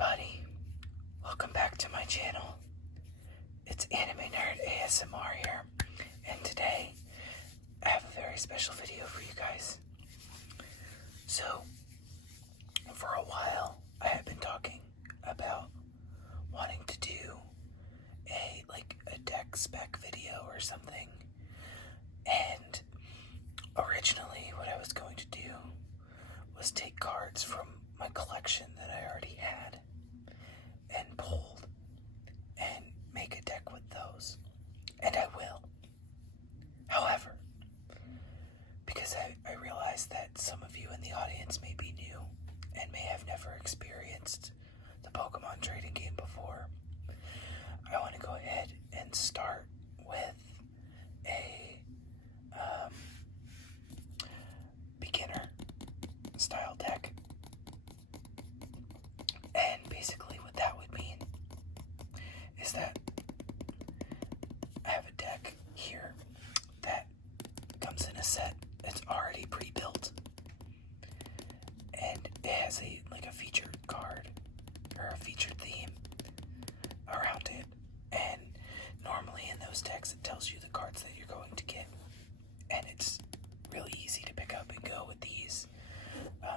everybody, welcome back to my channel. It's Anime Nerd ASMR here, and today I have a very special video for you guys. So, for a while I have been talking about wanting to do a deck spec video or something, and originally what I was going to do was take cards from my collection that I already had and pulled and make a deck with those, and I will. However, because I realized that some of you in the audience may be new and may have never experienced the Pokemon trading game before, I want to go ahead and start with a beginner style deck. And basically what that would mean is that I have a deck here that comes in a set. It's already pre-built, and it has a featured card or a featured theme around it. And normally in those decks it tells you the cards that you're going to get, and it's really easy to pick up and go with these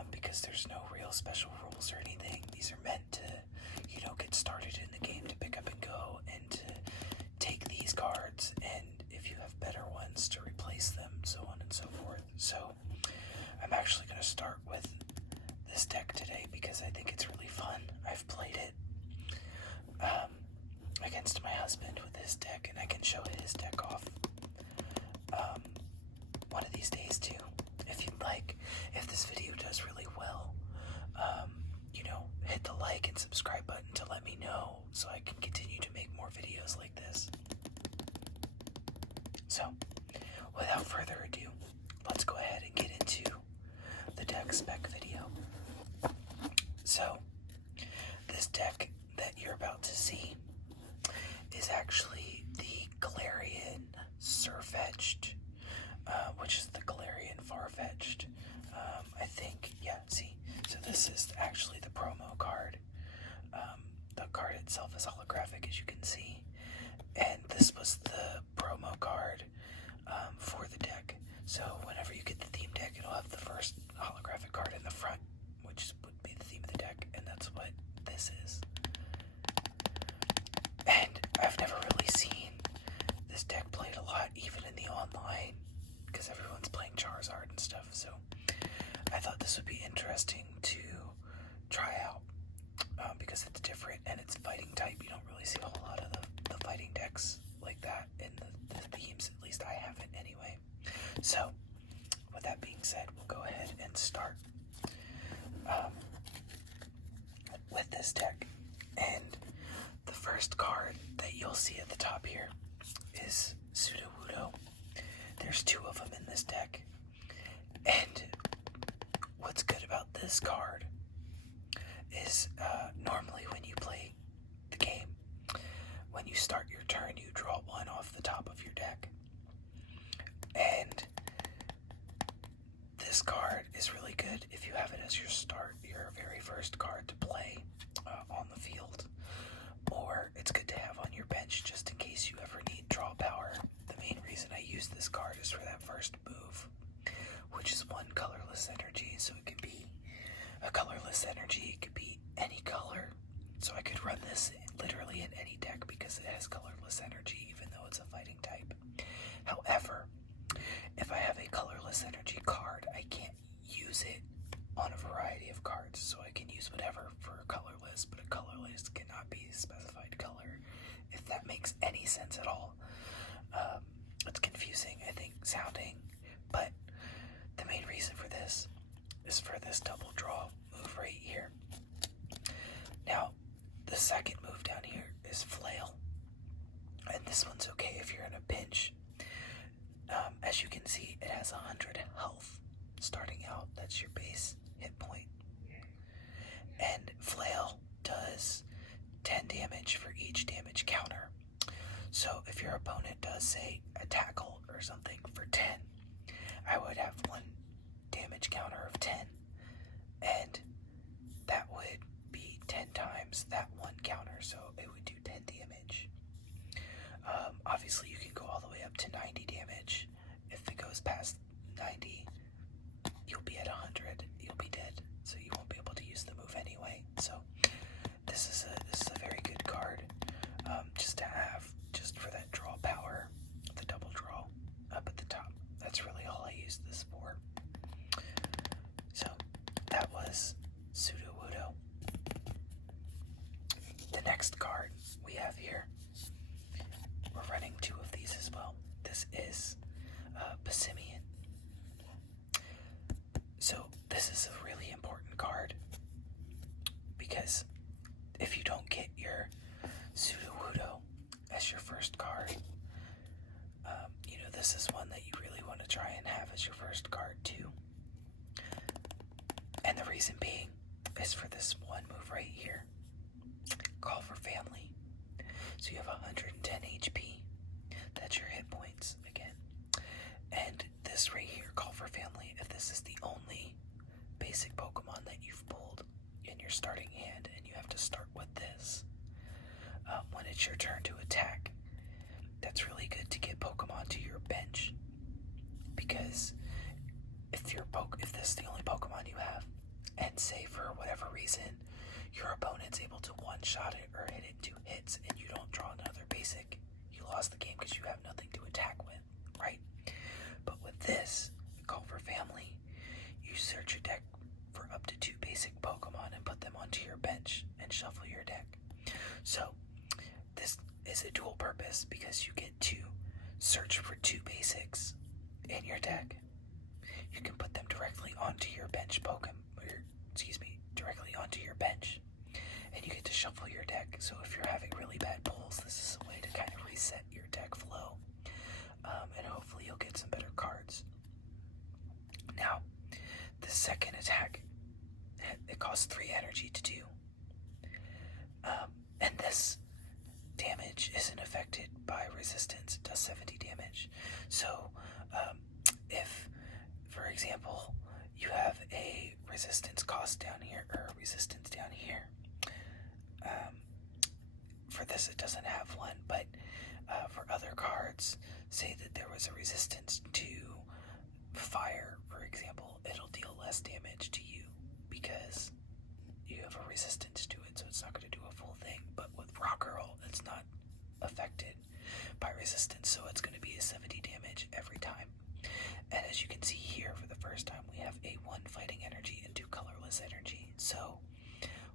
because there's no real special rules or anything. These are meant to, get started in the game, to pick up and go, and to take these cards, and if you have better ones, to replace them, so on and so forth. So I'm actually going to start with this deck today because I think it's really fun. I've played it against my husband with his deck, and I can show his deck off one of these days too, if you'd like. If this video does really well, hit the like and subscribe button to let me know so I can continue to make more videos like this. So, without further ado, let's go ahead and get into the deck spec video. So, this deck that you're about to see is actually the Galarian Sir'Fetch'd, which is the Galarian Farfetch'd. I think, yeah, see. So this is actually the promo card. The card itself is holographic, as you can see. And this was the promo card for the deck. So whenever you get the theme deck, it'll have the first holographic card in the front, which would be the theme of the deck, and that's what this is. And I've never really seen this deck played a lot, even in the online, because everyone's playing Charizard and stuff, so I thought this would be interesting to try out, because it's different and it's fighting type. You don't really see a whole lot of the fighting decks like that in the themes, at least I haven't anyway. So, with that being said, we'll go ahead and start with this deck. And the first card that you'll see at the top here is Sudowoodo. There's two of them in this deck. And what's good about this card is normally when you play the game, when you start your turn, you draw one off the top of your deck. And this card is really good if you have it as your very first card to play on the field. Or it's good to have on your bench just in case you ever need draw power. The main reason I use this card is for that first move, which is one colorless energy. So it could be a colorless energy, it could be any color. So I could run this literally in any deck because it has colorless energy, even though it's a fighting type. However, if I have a colorless energy card, I can't use it on a variety of cards. So I can use whatever for a colorless, but a colorless cannot be a specified color, if that makes any sense at all. It's confusing, I think, sounding, but the main reason for this is for this double draw move right here. Now, the second move down here is Flail, and this one's okay if you're in a pinch. As you can see, it has 100 health starting out. That's your base hit point. And Flail does 10 damage for each damage counter. So if your opponent does, say, a tackle or something for 10, I would have one damage counter of 10, and that would be 10 times next card we have here, we're running 2 of these as well. This is Basimian. So this is a really important card because if you don't get your Sudowoodo as your first card, this is one that you really want to try and have as your first card too. And the reason being is for this one move right here, Call for Family. So you have 110 HP. That's your hit points again. And this right here, Call for Family, if this is the only basic Pokemon that you've pulled in your starting hand and you have to start with this, when it's your turn to attack, that's really good to get Pokemon to your bench, because if this is the only Pokemon you have, and say for whatever reason your opponent's able to one-shot it or hit it 2 hits and you don't draw another basic, you lost the game because you have nothing to attack with, right? But with this, Call for Family, you search your deck for up to 2 basic Pokemon and put them onto your bench and shuffle your deck. So this is a dual purpose because you get to search for 2 basics in your deck. You can put them directly onto your bench directly onto your bench, and you get to shuffle your deck. So if you're having really bad pulls, this is a way to kind of reset your deck flow, and hopefully you'll get some better cards. Now, the second attack, it costs 3 energy to do, and this damage isn't affected by resistance. It does 70 damage. So if, for example, you have a resistance cost down here, or a resistance down here, for this it doesn't have one, but for other cards, say that there was a resistance to fire, for example, it'll deal less damage to you because you have a resistance to it, so it's not going to do a full thing. But with Rock Earl, it's not affected by resistance, so it's going to be a 70 damage every time. And as you can see here, for the first time, we have a 1 fighting energy and 2 colorless energy. So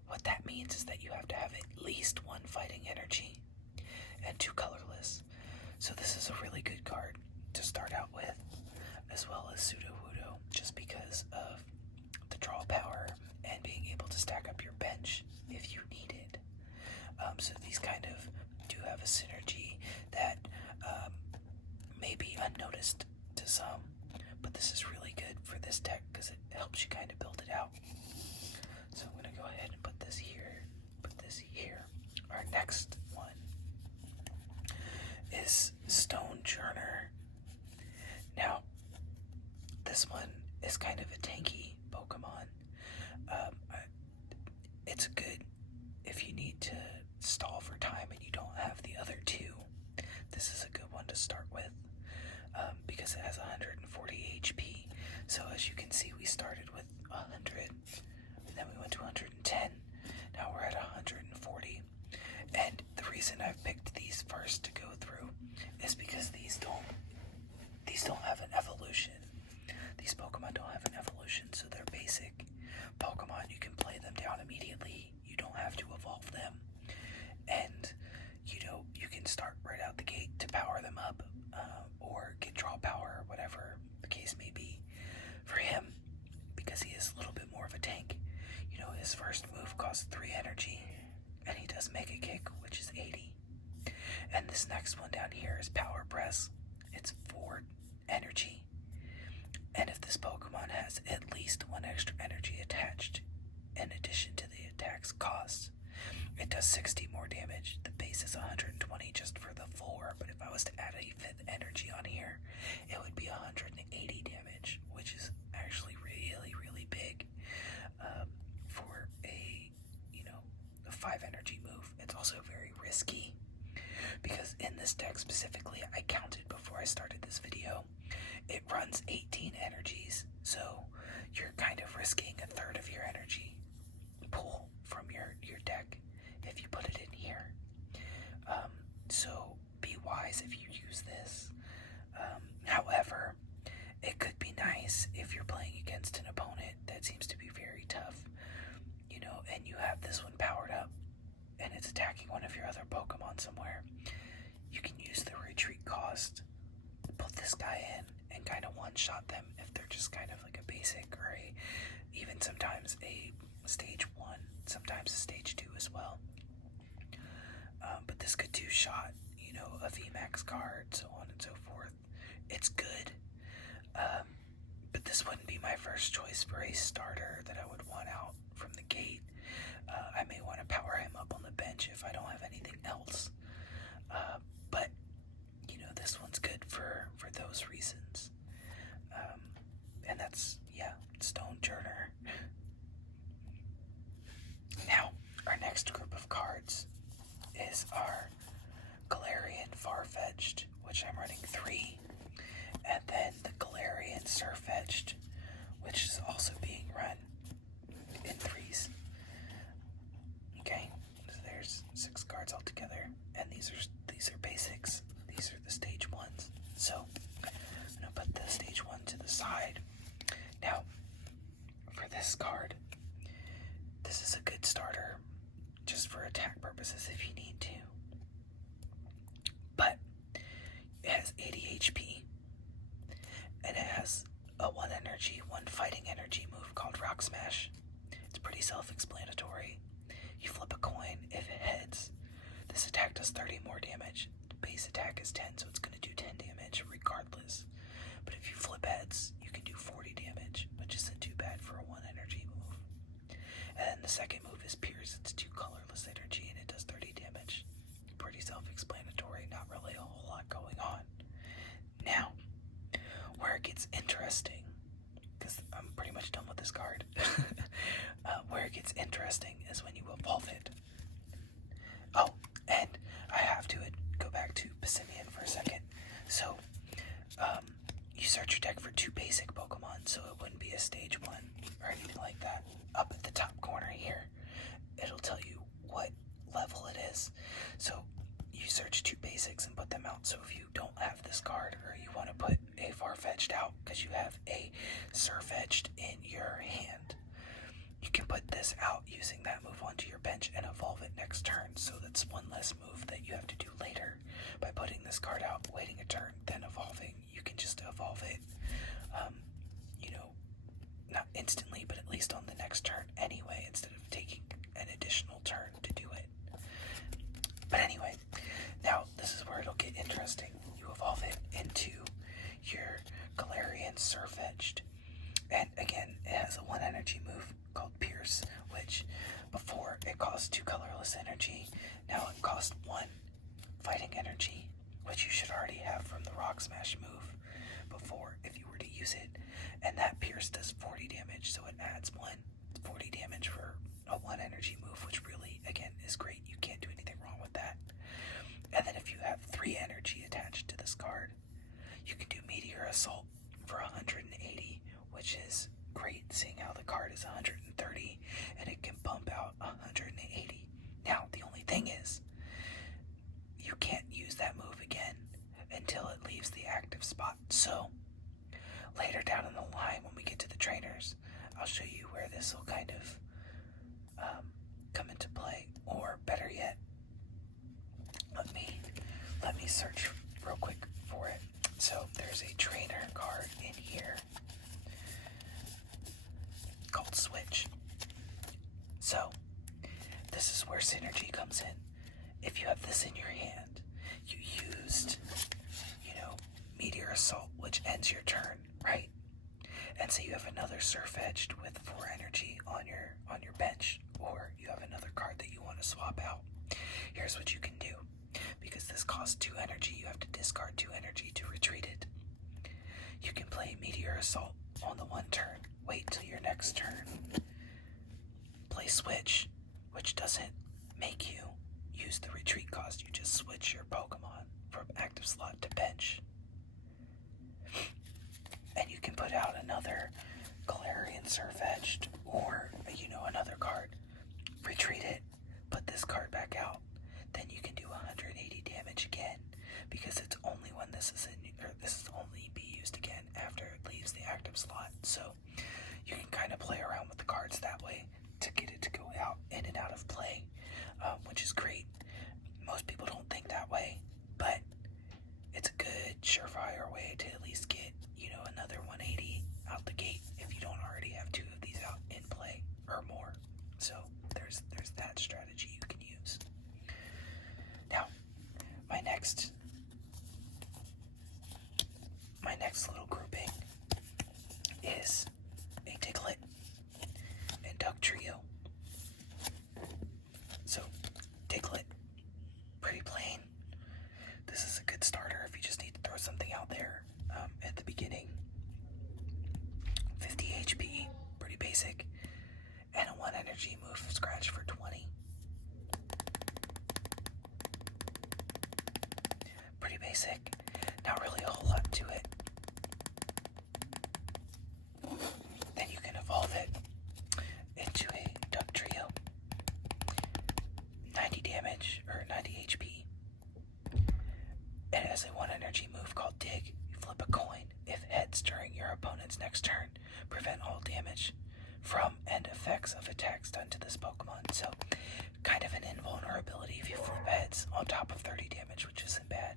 what that means is that you have to have at least 1 fighting energy and 2 colorless. So this is a really good card to start out with, as well as Sudowoodo, just because of the draw power and being able to stack up your bench if you need it. So these kind of do have a synergy that may be unnoticed to some, but this is really good for this deck because it helps you kind of build it out. So I'm going to go ahead and put this here, Our next one is Stone Churner. Now, this one is kind of a tanky Pokemon. It's good if you need to stall for time and you don't have the other 2. This is a good one to start with, because it has 140 HP. So as you can see, we started with 100, and then we went to 110. Now we're at 140. And the reason I've picked these first to go through is because these don't have an evolution. These Pokemon don't have an evolution, so they're basic Pokemon. You can play them down immediately. You don't have to evolve them. And, you can start right out the gate to power them up, or get draw power, or whatever the case may be. For him, because he is a little bit more of a tank, his first move costs 3 energy, and he does Mega Kick, which is 80. And this next one down here is Power Press. It's 4 energy. And if this Pokemon has at least 1 extra energy attached, in addition to the attack's cost, it does 60 more damage. The base is 120 just for the 4, but if I was to add a 5th energy on here, it would be 180 damage, which is actually really, really big for a 5 energy move. It's also very risky because in this deck specifically, I counted before I started this video, it runs 18 energies, so you're kind of risking a third of your energy pull from your deck if you put it in here. So be wise if you use this. However, it could be nice if you're playing against an opponent that seems to be very tough, and you have this one powered up and it's it's attacking one of your other Pokemon somewhere, you can use the retreat cost, put this guy in, and kind of one-shot them if they're just kind of like a basic or even sometimes a stage 1, sometimes a stage 2 as well. But this could two-shot, a VMAX card, so on and so forth. It's good, but this wouldn't be my first choice for a starter that I would want out from the gate. I may want to power him up on the bench if I don't have anything else. But, this one's good for those reasons. And that's, Stone Journer. Now, our next group of cards is our Galarian Sir'Fetch'd, which I'm running 3, and then the Galarian Sir'Fetch'd, which is also being run in 3s. Okay, so there's 6 cards altogether, and these are basics. These are the stage 1s. So I'm gonna put the stage 1 to the side. Now, for this card, this is a good starter just for attack purposes if you need to. But it has 80 HP, and it has a 1 energy, 1 fighting energy move called Rock Smash. It's pretty self-explanatory. You flip a coin. If it heads, this attack does 30 more damage. The base attack is 10, so it's going to do 10 damage regardless. But if you flip heads, you can do 40 damage, which isn't too bad for a 1 energy move. And then the second move is Pierce. It's 2 colorless energy, and it does 30 damage. Pretty self-explanatory, not really a whole lot going on. Now, where it gets interesting, because I'm pretty much done with this card, where it gets interesting is when you evolve it. Oh, and I have to go back to Basimian for a second. So, you search your deck for 2 basic Pokemon, so it wouldn't be a stage 1 or anything like that. Up at the top corner here, it'll tell you what level it is. So, you search 2 basics and put them out. So if you don't have this card, or you want to put a Farfetch'd out because you have a Sir'Fetch'd in your hand, you can put this out using that move onto your bench and evolve it next turn. So that's 1 less move that you have to do later by putting this card out, waiting a turn, then evolving. You can just evolve it, not instantly, but at least on the next turn anyway, instead of taking an additional turn to do it. But anyway, now this is where it'll get interesting. You evolve it into your Galarian Sir'Fetch'd, and again, it has a 1 energy move called Pierce, which before it cost 2 colorless energy. Now it costs 1 fighting energy, which you should already have from the Rock Smash move before if you were to use it. And that Pierce does 40 damage, so it adds 40 damage for a 1 energy move, which really, again, is great. You can't do anything wrong with that. And then if you have 3 energy attached to this card, you can do Meteor Assault for 180, which is great, seeing how the card is 130, and it can bump out 180. Now, the only thing is, you can't use that move again until it leaves the active spot. So, later down in the line, when we get to the trainers, I'll show you where this will kind of come into play. Or better yet, let me search real quick for it. So there's a trainer card in here called Switch. So this is where synergy comes in. If you have this in your hand, you used, Meteor Assault, which ends your turn, right? And say you have another Sir'Fetch'd with 4 energy on your bench, or you have another card that you want to swap out. Here's what you can do. Because this costs 2 energy, you have to discard 2 energy to retreat it. You can play Meteor Assault on the 1 turn, wait till your next turn, play Switch, which doesn't make you use the retreat cost, you just switch your Pokemon from active slot to bench. And you can put out another Galarian Sir'Fetch'd, or, another card, retreat it, put this card back out, then you can do 180 damage again, because it's only when this is only be used again after it leaves the active slot. So you can kind of play around with the cards that way to get it to go out in and out of play, which is great. max of attacks done to this Pokemon. So, kind of an invulnerability if you flip heads on top of 30 damage, which isn't bad.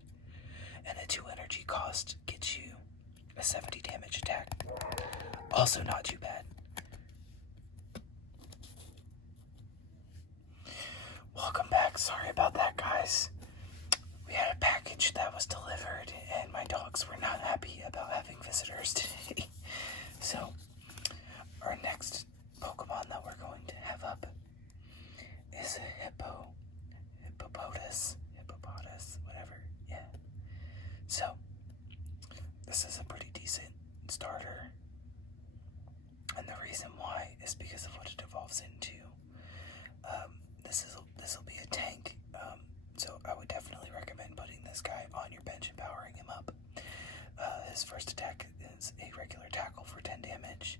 And a 2 energy cost gets you a 70 damage attack. Also not too bad. Welcome back. Sorry about that, guys. We had a package that was delivered, and my dogs were not happy about having visitors today. So, our next Pokemon that we're going to have up is a Hippopotamus, whatever, yeah. So, this is a pretty decent starter, and the reason why is because of what it evolves into. This will be a tank, so I would definitely recommend putting this guy on your bench and powering him up. His first attack is a regular tackle for 10 damage,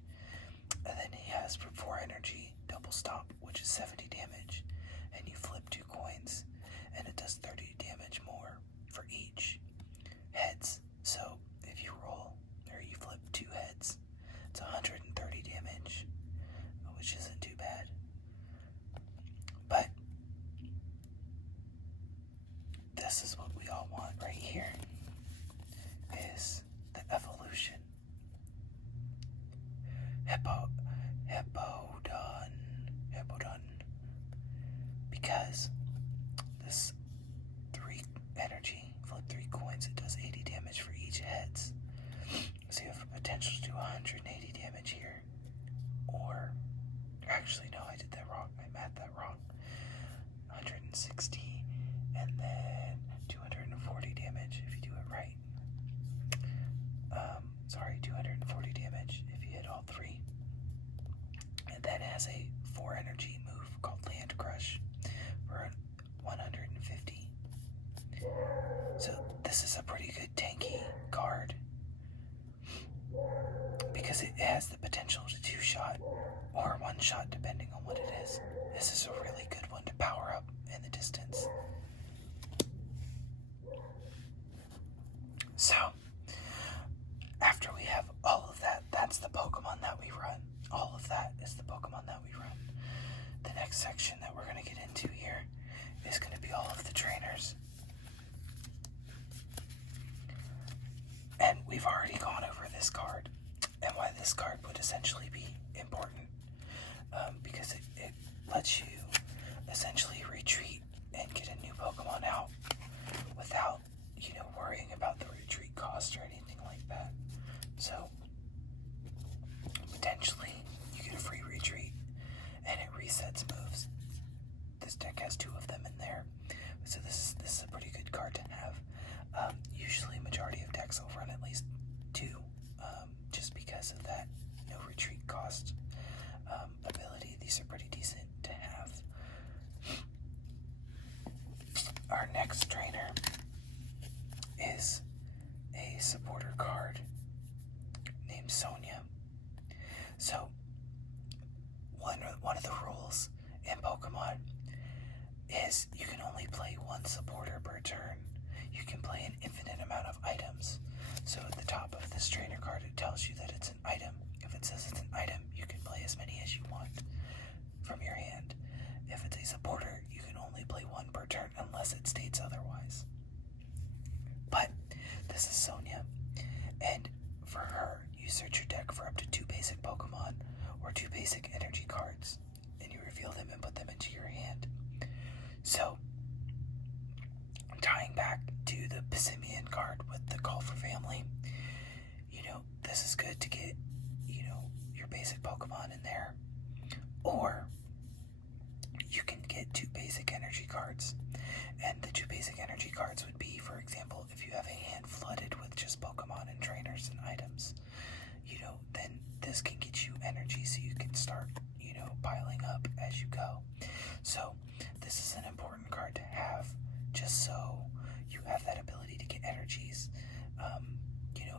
and then he has for 4 energy, double stomp, which is 70 damage, and you flip 2 coins, and it does 30 damage more for each heads. So if you roll, or you flip 2 heads, it's 130 damage, which isn't too bad. But this is what we all want right here, is the evolution. Hippodon. Because this 3 energy, flip 3 coins, it does 80 damage for each heads. So you have a potential to do 180 damage here. Or, actually no, I did that wrong. I mapped that wrong. 160 and then 240 damage if you do it right. 240 damage if you hit all 3. And then has a 4 energy move called Land Crush for 150. So this is a pretty good tanky card because it has the potential to 2-shot or 1-shot depending on what it is. This is a really good one to power up in the distance. So, after we have all of that, that's the Pokemon that we run. All of that is the Pokemon that we run. The next section that we're going to get into here is going to be all of the trainers. And we've already gone over this card and why this card would essentially be important. Because it lets you essentially retreat and get a new Pokemon out without, worrying about the retreat cost or anything like that. So, potentially, you get a free retreat, and it resets moves. This deck has 2 of them in there, so this is a pretty good card to have. Usually, majority of decks will run at least 2, just because of that no retreat cost ability. These are pretty decent to have. Our next trainer is a supporter card named Sonia. So, one of the rules in Pokemon is you can only play 1 supporter per turn. You can play an infinite amount of items. So at the top of this trainer card, it tells you that it's an item. If it says it's an item, you can play as many as you want from your hand. If it's a supporter, you can only play 1 per turn unless it states otherwise. But this is Sonia, and for her, you search your deck for up to 2 basic Pokemon or 2 basic energy cards, and you reveal them and put them into your hand. So, tying back to the Basimian card with the Call for Family, this is good to get, your basic Pokemon in there. Or, you can get 2 basic energy cards. And the 2 basic energy cards would be, for example, if you have a hand flooded with just Pokemon and trainers and items, then this can get you energy so you can start, piling up as you go. So, this is an important card to have just so you have that ability to get energies,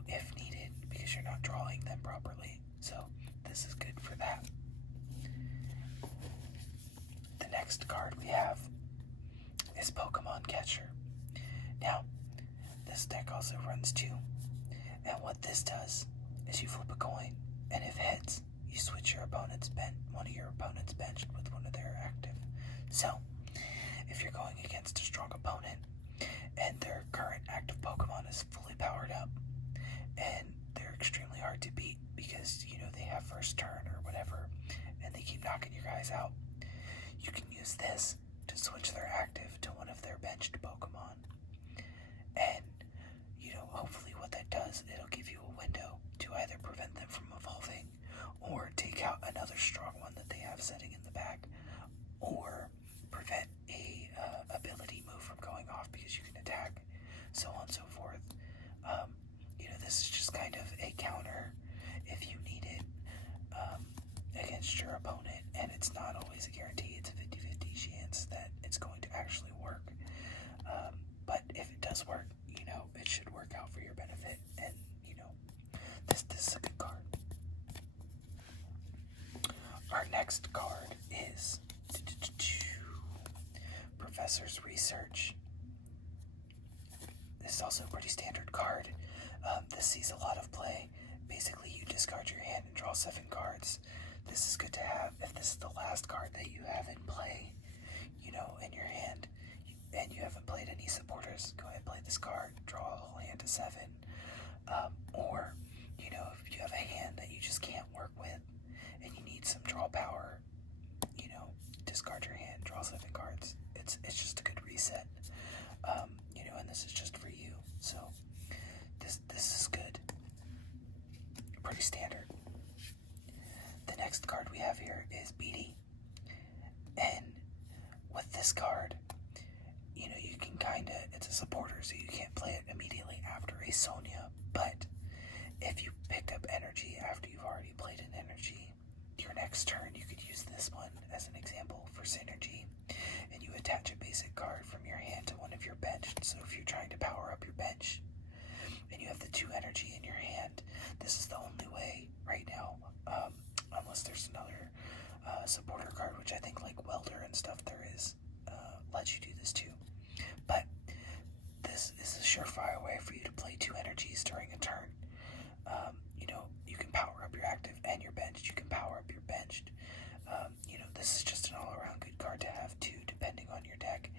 if needed, because you're not drawing them properly. So, this is good for that. The next card we have is Pokemon Catcher. Now, this deck also runs 2, and what this does is you flip a coin, and if heads, you switch one of your opponent's So, if you're going against a strong opponent and their current active Pokemon is fully powered up and they're extremely hard to beat because, they have first turn or whatever and they keep knocking your guys out, you can use this to switch their active to one of their benched Pokemon. And, hopefully what that does, it'll give you a window to either prevent them from evolving or take out another strong one that they have sitting in the back, or prevent a ability move from going off because you can attack, so on and so forth. This is just kind of a counter if you need it against your opponent, and it's not always a guarantee. It's a 50-50 chance that it's going to actually work. But if it does work, it should work out for your benefit, and this is a good card. Our next card is Professor's Research. This is also a pretty standard card. This sees a lot of play. Basically, you discard your hand and draw 7 cards. This is good to have if this is the last card that you have in play, in your hand, and you haven't played any supporters. Go ahead and play this card, draw a whole hand to 7. Or, if you have a hand that you just can't work with and you need some draw power, discard your hand, draw 7 cards. It's just a good reset, and this is just for you. So this is good, pretty standard. The next card we have here is Beatty, and with this card, you can it's a supporter, so you can't play it immediately after a Sonia, but if you picked up energy after you've already played an energy, your next turn you could use this one as an example for synergy, and you attach a basic card from your hand to one of your bench. So if you're trying to power up your bench and you have the 2 energy in your hand, this is the only way right now, unless there's another supporter card, which I think like Welder and stuff there is, lets you do this too. But this is a surefire way for you to play 2 energies during a turn. You can power up your active and your benched. You can power up your benched. This is just an all-around good card to have too, depending on your deck,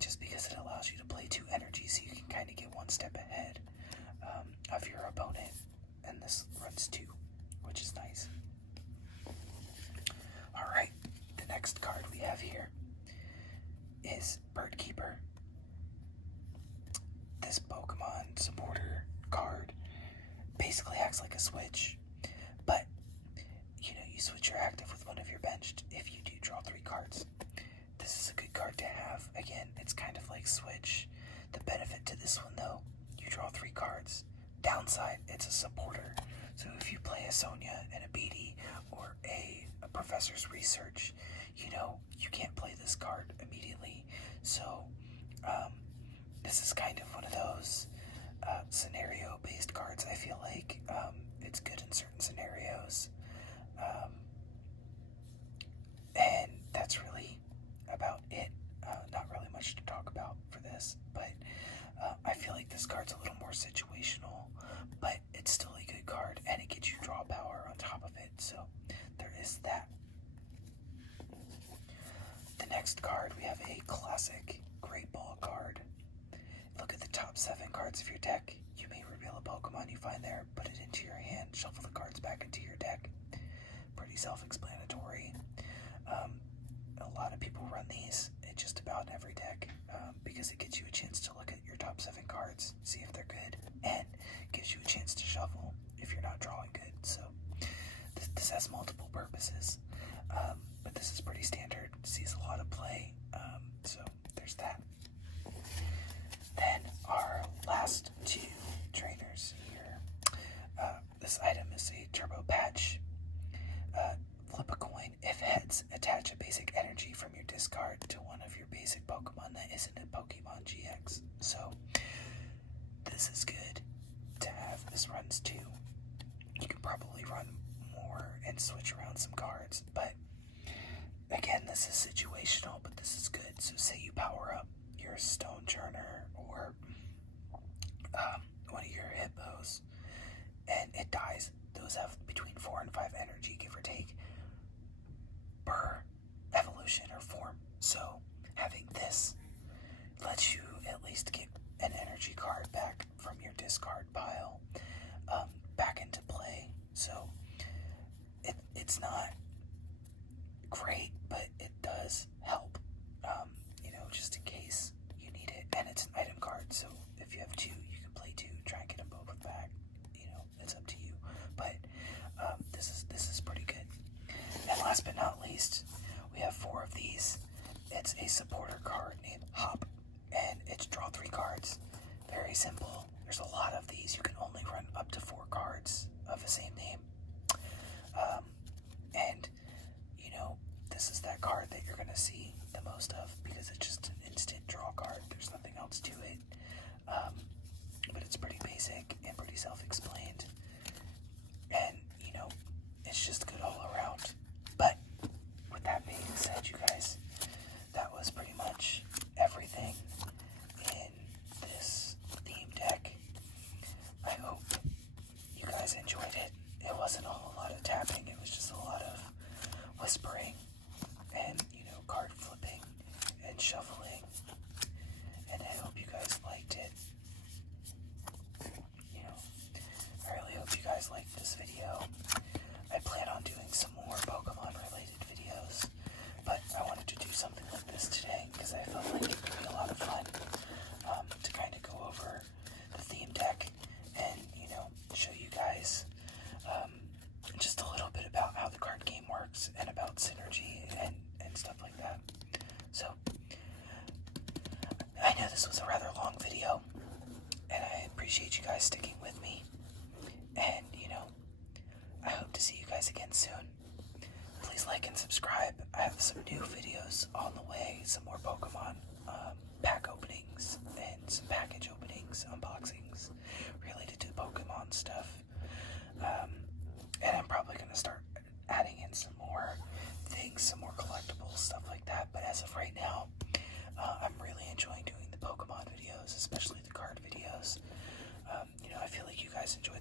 just because it allows you to play 2 energies, so you can kind of get one step ahead of your opponent, and this runs 2, which is nice. Alright, the next card we have here is Birdkeeper. This Pokemon supporter card basically acts like a switch, but you switch your active with one of your benched if you do draw 3 cards. This is a good card to have. Again, it's kind of like switch. The benefit to this one though, you draw 3 cards. Downside, it's a supporter. So if you play a Sonia and a Beatty or a Professor's Research, you can't play this card immediately. So this is kind of one of those scenario-based cards. I feel like it's good in certain scenarios, and that's really about it. Not really much to talk about for this, but I feel like this card's a little more situational, but it's still a good card, and it gets you draw power on top of it, so there is that. The next card, we have a classic Great Ball card. Look at the top 7 cards of your deck. You may reveal a Pokemon you find there, put it into your hand, shuffle the cards back into your deck. Pretty self-explanatory. A lot of people run these in just about every deck because it gets you a chance to look at your top 7 cards, see if they're good, and gives you a chance to shuffle if you're not drawing good. So this has multiple purposes, but this is pretty standard, sees a lot of play, so there's that. Then our last 2 trainers here. This item is a turbo patch. Flip a coin. If heads, attach a basic energy from your discard to one of your basic Pokemon that isn't a Pokemon GX. So this is good to have. This runs 2. You can probably run more and switch around some cards, but again, this is situational, but this is good. So say you power up your Stone Churner or one of your Hippos and it dies. Those have between 4 and 5 energy, give or take, per evolution or form. So having this lets you at least get an energy card back from your discard pile back into play. So it's not great, but it does help, just in case you need it. And it's an item card, so if you have two, you can play two, try and get them both back. It's up to you. But this is pretty good. And last but not least, we have 4 of these. It's a supporter card named Hop, and it's draw 3 cards. Very simple. There's a lot of these. You can only run up to 4 cards of the same name. And this is that card that you're gonna see the most of because it's just an instant draw card. There's nothing else to it. But it's pretty basic and pretty self-explained. And, it's just good all around. But with that being said, you guys, that was pretty much everything in this theme deck. I hope you guys enjoyed it. It wasn't a whole lot of tapping, it was just a lot of whispering and, card flipping and shuffling. And I hope you guys liked it. I really hope you guys liked this video. I plan on doing some more Pokemon related videos, but I wanted to do something like this today because I felt like it would be a lot of fun to kind of go over the theme deck and, show you guys just a little bit about how the card game works and about synergy and stuff like that. So, I know this was a rather long video, and I appreciate you guys sticking with me. And, I hope to see you guys again soon. Please like and subscribe. I have some new videos on the way, some more Pokemon pack openings and some package openings, unboxings related to Pokemon stuff. And I'm probably going to start adding in some more things, some more collectibles, stuff like that. But as of right now, I'm really enjoying doing the Pokemon videos, especially the card videos. I feel like you guys enjoy